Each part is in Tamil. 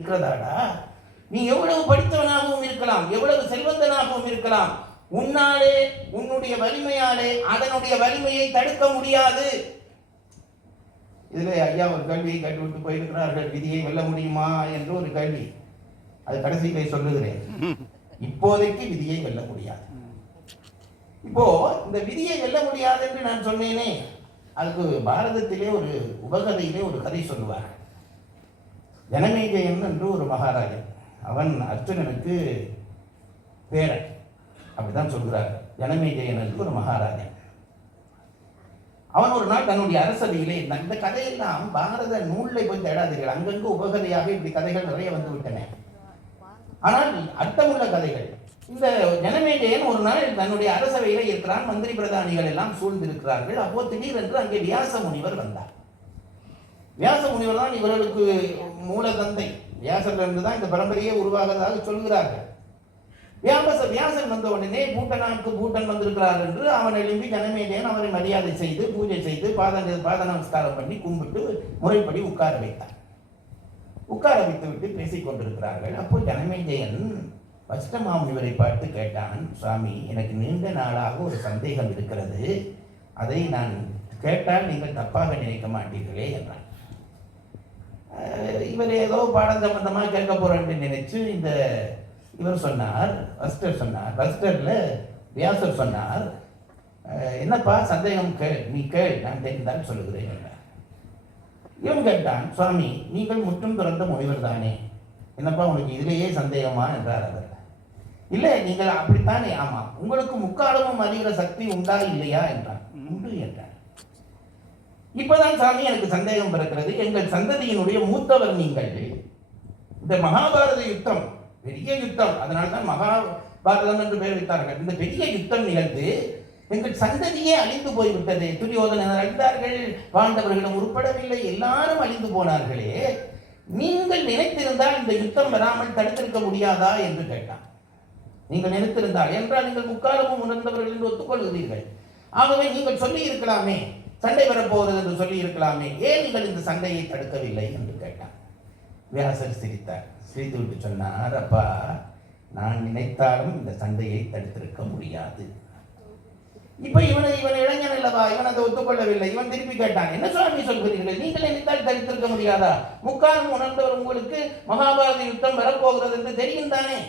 இருக்கிறதாடா? நீ எவ்வளவு படித்தவனாகவும் இருக்கலாம், எவ்வளவு செல்வந்தனாகவும் இருக்கலாம், உன்னாலே உன்னுடைய வலிமையாலே அதனுடைய வலிமையை தடுக்க முடியாது. இதுல ஐயா ஒரு கேள்வியை கேட்டுவிட்டு போயிருக்கிறார்கள், விதியை வெல்ல முடியுமா என்று ஒரு கேள்வி. அது கடைசியிலே சொல்லுகிறேன். இப்போதைக்கு விதியை வெல்ல முடியாது. இப்போ இந்த விதியை வெல்ல முடியாது என்று நான் சொன்னேனே, அதுக்கு பாரதத்திலே ஒரு உபகதையிலே ஒரு கதை சொல்லுவார். ஜனமேஜயன் என்று ஒரு மகாராஜன், அவன் அர்ஜுனனுக்கு பேரன், அப்படித்தான் சொல்கிறார். ஜனமேஜயன் என்று ஒரு மகாராஜன். அவன் ஒரு நாள் தன்னுடைய அரசவையிலே, இந்த கதையெல்லாம் பாரத நூலில் போய் தேடாதீர்கள், அங்கங்கு உபகதையாக இப்படி கதைகள் நிறைய வந்து விட்டன. ஆனால் அர்த்தமுள்ள கதைகள். இந்த ஜனமேஜயன் ஒரு நாள் தன்னுடைய அரசவையிலே இருக்கிறான், மந்திரி பிரதானிகள் எல்லாம் சூழ்ந்திருக்கிறார்கள். அப்போ திடீரென்று அங்கே வியாச முனிவர் வந்தார். வியாச முனிவர் தான் இவர்களுக்கு மூல தந்தை. வியாசரிலிருந்து தான் இந்த பரம்பரையே உருவாகிறதாக சொல்கிறார்கள். வியாசன் வந்த உடனே பூட்டனாக்கு பூட்டன் வந்திருக்கிறார் என்று அவன் எழும்பி ஜனமேஜயன் அவரை மரியாதை செய்து பூஜை செய்து பாத நமஸ்காரம் பண்ணி கும்பிட்டு முறைப்படி உட்கார வைத்தார். உட்கார வைத்து விட்டு பேசிக் கொண்டிருக்கிறார்கள். அப்போ ஜனமேஜயன் வசிஷ்டமாமுனிவரை பார்த்து கேட்டான், சுவாமி, எனக்கு நீண்ட நாளாக ஒரு சந்தேகம் இருக்கிறது, அதை நான் கேட்டால் நீங்கள் தப்பாக நினைக்க மாட்டீர்களே என்றான். இவர் ஏதோ பாடம் சம்பந்தமாக கேட்க போறேன்னு நினைச்சு இவர் சொன்னார், வசிஷ்டர்ல வியாசர் சொன்னார், என்னப்பா சந்தேகம் கேள், நீ கேள், நான் தெரிந்தால் சொல்லுகிறேன் என்றார். இவன் கேட்டான், சுவாமி, நீங்கள் முற்றும் துறந்த முனிவர் தானே, என்னப்பா உனக்கு இதிலேயே சந்தேகமா என்றார் அவர். இல்லை, நீங்கள் அப்படித்தானே. ஆமா, உங்களுக்கு முக்காலமும் அறிகிற சக்தி உண்டா இல்லையா என்றான். உண்டு என்றார். இப்பதான் சாமி எனக்கு சந்தேகம் பிறக்கிறது, எங்கள் சந்ததியினுடைய மூத்தவர் நீங்கள். இந்த மகாபாரத யுத்தம் பெரிய யுத்தம், அதனால்தான் மகாபாரதம் என்று பெயர் வைத்தார்கள். இந்த பெரிய யுத்தம் நிகழ்ந்து எங்கள் சந்ததியே அழிந்து போய்விட்டது. துரியோதனர் அழிந்தார்கள், பாண்டவர்களும் உட்படவில்லை, எல்லாரும் அழிந்து போனார்களே, நீங்கள் நினைத்திருந்தால் இந்த யுத்தம் வராமல் தடுத்திருக்க முடியாதா என்று கேட்டான். நீங்கள் நினைத்திருந்தால் என்றால் நீங்கள் முக்காலமும் உணர்ந்தவர்கள் என்று ஒத்துக்கொள்கிறீர்கள். ஆகவே நீங்கள் சொல்லி இருக்கலாமே, சண்டை வரப்போகிறது என்று சொல்லி இருக்கலாமே, ஏன் நீங்கள் இந்த சண்டையை தடுக்கவில்லை என்று கேட்டான். வியாசர் சிரித்தார். சிரித்து விட்டு சொன்னார், அப்பா, நான் நினைத்தாலும் இந்த சண்டையை தடுத்திருக்க முடியாது. இப்ப இவன் இளைஞன் அல்லவா, இவன் அதை ஒத்துக்கொள்ளவில்லை. இவன் திருப்பி கேட்டான், என்ன சுவாமி சொல்கிறீர்கள், நீங்கள் நினைத்தால் தடுத்திருக்க முடியாதா? முக்காலம் உணர்ந்தவர் உங்களுக்கு மகாபாரத யுத்தம் வரப்போகிறது என்று தெரியும் தானே.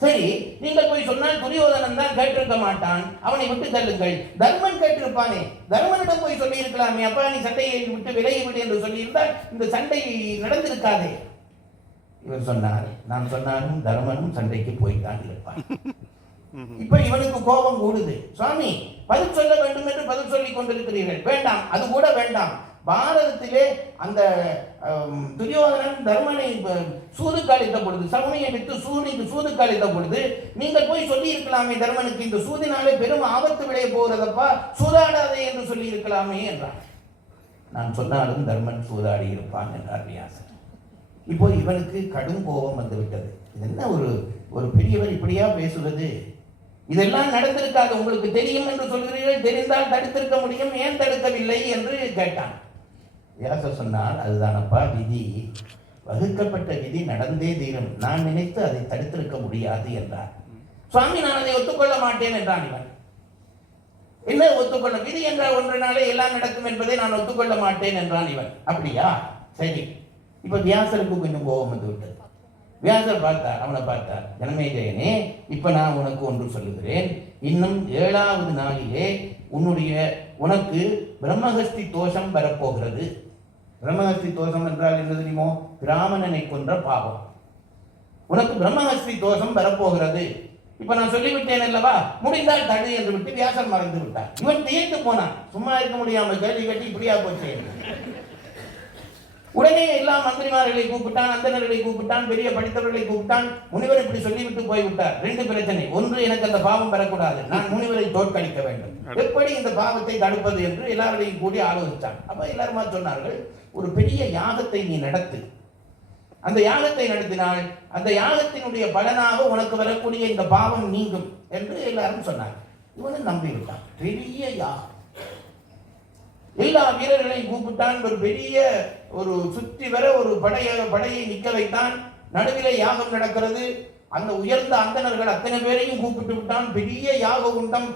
சரி, நீங்கள் போய் சொன்னால் துரியோதனன் தான் கேட்டிருக்க மாட்டான், அவனை விட்டு தள்ளுங்கள். தர்மன் கேட்டிருப்பானே, தர்மனிடம் போய் சொல்லி இருக்கலாமே, அப்பா நீ சண்டையை விட்டு விலகி விடு என்று சொல்லி இருந்தால் இந்த சண்டை நடந்திருக்காதே. இவர் சொன்னார், நான் சொன்னாலும் தர்மனும் சண்டைக்கு போய்தான் இருப்பான். இப்ப இவனுக்கு கோபம் கூடுது. சுவாமி, பதில் சொல்ல வேண்டும் என்று பதில் சொல்லிக் கொண்டிருக்கிறீர்கள், வேண்டாம், அது கூட வேண்டாம். பாரதத்திலே அந்த துரியோதனன் தர்மனை சூது காலித்த பொழுது, சகுனியை விட்டு சூது காலித்த பொழுது நீங்கள் போய் சொல்லி இருக்கலாமே, தர்மனுக்கு இந்த சூதினாலே பெரும் ஆபத்து விளைய போகிறதப்பா, சூதாடாதே என்று சொல்லி இருக்கலாமே என்றான். நான் சொன்னாலும் தர்மன் சூதாடி இருப்பான் என்றார் வியாசர். இப்போ இவனுக்கு கடும் கோபம் வந்து விட்டது. இது என்ன ஒரு பெரியவர் இப்படியா பேசுவது? இதெல்லாம் நடந்திருக்காது, உங்களுக்கு தெரியும் என்று சொல்கிறீர்கள், தெரிந்தால் தடுத்திருக்க முடியும், ஏன் தடுக்கவில்லை என்று கேட்டான். வியாசர் சொன்னார், அதுதானப்பா விதி, வகுக்கப்பட்ட விதி நடந்தே தீரும், நான் நினைத்து அதை தடுத்திருக்க முடியாது என்றார். சுவாமி, நான் அதை ஒத்துக்கொள்ள மாட்டேன் என்றான் இவன். என்ன ஒத்துக்கொள்ள? விதி என்றால் ஒன்றினாலே எல்லாம் நடக்கும் என்பதை நான் ஒத்துக்கொள்ள மாட்டேன் என்றான் இவன். அப்படியா, சரி. இப்ப வியாசருக்கு கொஞ்சம் கோபம் வந்து விட்டது. வியாசர் பார்த்தார், அவனை பார்த்தார், ஜனமேஜயனே, இப்ப நான் உனக்கு ஒன்று சொல்லுகிறேன். இன்னும் 7வது நாளிலே உனக்கு பிரம்மஹஸ்தி தோஷம் வரப்போகிறது. பிரம்மஹஸ்தி தோஷம் என்றால் என்ன தெரியுமோ? பிராமணனை கொன்ற பாவம். உனக்கு பிரம்மஹஸ்தி தோஷம் வரப்போகிறது. இப்ப நான் சொல்லிவிட்டேன் அல்லவா, முடிந்தால் தடு என்று விட்டு வியாசர் மறந்து விட்டார். இவன் திகைத்து போனான், சும்மா இருக்க முடியாமல் கேள்வி கட்டி இப்படியா போச்சு. உடனே எல்லா மந்திரிமார்களை கூப்பிட்டான், அந்தனர்களை கூப்பிட்டான், பெரிய படித்தவர்களை கூப்பிட்டான். முனிவர் இப்படி சொல்லிவிட்டு போய்விட்டார். 2 பிரச்சனை. ஒன்று, எனக்கு அந்த பாவம் வரக்கூடாது, நான் முனிவரை தோற்கடிக்க வேண்டும். எப்படி இந்த பாவத்தை தடுப்பது என்று எல்லாரையும் கூடி ஆலோசித்தான். அப்ப எல்லாருமா சொன்னார்கள், ஒரு பெரிய யாகத்தை நீ நடத்து, அந்த யாகத்தை நடத்தினால் அந்த யாகத்தினுடைய பலனாக உனக்கு வரக்கூடிய இந்த பாவம் நீங்கும் என்று எல்லாரும் சொன்னார். இவனும் நம்பிவிட்டான். பெரிய யாகம், எல்லா வீரர்களையும் கூப்பிட்டான். ஒரு பெரிய ஒரு சுற்றி வர ஒரு படையை நிற்க வைத்தான். நடுவிலே யாகம் நடக்கிறது. அந்த உயர்ந்த அந்தணர்கள் அத்தனை பேரையும் கூப்பிட்டு விட்டான். பெரிய யாக குண்டம்,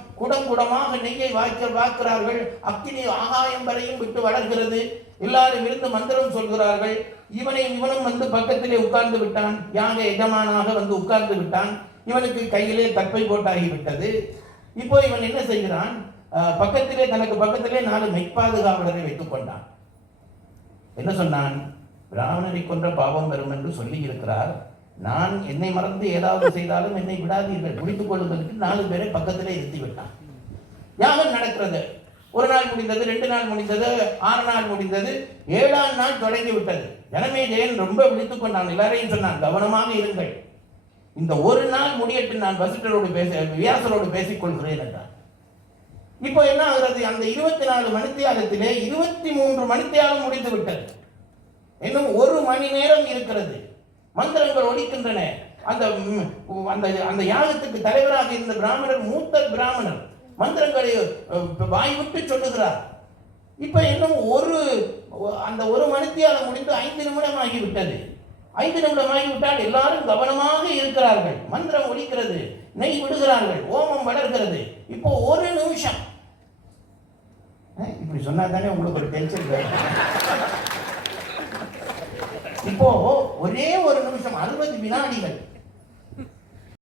குடமாக நெய்யை வாக்கிறார்கள். அக்கினி ஆகாயம் வரையும் விட்டு வளர்கிறது. எல்லாரும் இருந்து மந்திரம் சொல்கிறார்கள். இவனும் வந்து பக்கத்திலே உட்கார்ந்து விட்டான். யாக எஜமானாக வந்து உட்கார்ந்து விட்டான். இவனுக்கு கையிலே தப்பை போட்டாகிவிட்டது. இப்போ இவன் என்ன செய்கிறான்? தனக்கு பக்கத்திலே 4 மெய்ப்பாதுகாவலரை வைத்துக் கொண்டான். என்ன சொன்னான்? பிராமணரை கொன்ற பாவம் வரும் என்று சொல்லி இருக்கிறார். நான் என்னை மறந்து ஏதாவது செய்தாலும் என்னை விடாதீர்கள், முடித்துக் கொள்வதற்கு 4 பேரை பக்கத்திலே இருத்தி விட்டான். யாகம் நடக்கிறது. 1 நாள் முடிந்தது, 2 நாள் முடிந்தது, 6 நாள் முடிந்தது, 7ஆம் நாள் தொடங்கி விட்டது. ஜனமேஜயன் ரொம்ப விழித்துக் கொண்டான். எல்லாரையும் சொன்னான், கவனமாக இருங்கள், இந்த 1 நாள் முடியட்டு, நான் வியாசரோடு பேசிக் கொள்கிறேன் என்றான். இப்போ என்ன ஆகிறது? அந்த 24 மணித்தியாலத்திலே 23 மணித்தியாலம் முடிந்து விட்டது. இன்னும் 1 மணி நேரம் இருக்கிறது. மந்திரங்கள் ஒலிக்கின்றன. அந்த யாகத்துக்கு தலைவராக இருந்த பிராமணர், மூத்த பிராமணர், மந்திரங்களை வாய்விட்டு சொல்லுகிறார். இப்ப இன்னும் அந்த 1 மணித்தியாலம் முடிந்து 5 நிமிடம் ஆகிவிட்டது. 5 நிமிடம் ஆகிவிட்டால் எல்லாரும் கவனமாக இருக்கிறார்கள். மந்திரம் ஒலிக்கிறது, நெய் விடுகிறார்கள், ஓமம் வளர்கிறது. இப்போ 1 நிமிஷம். இப்படி சொன்னா தானே உங்களுக்கு ஒரு டென்ஷன் வேணும். இப்போ ஒரே 1 நிமிஷம், 60 வினாடிகள்.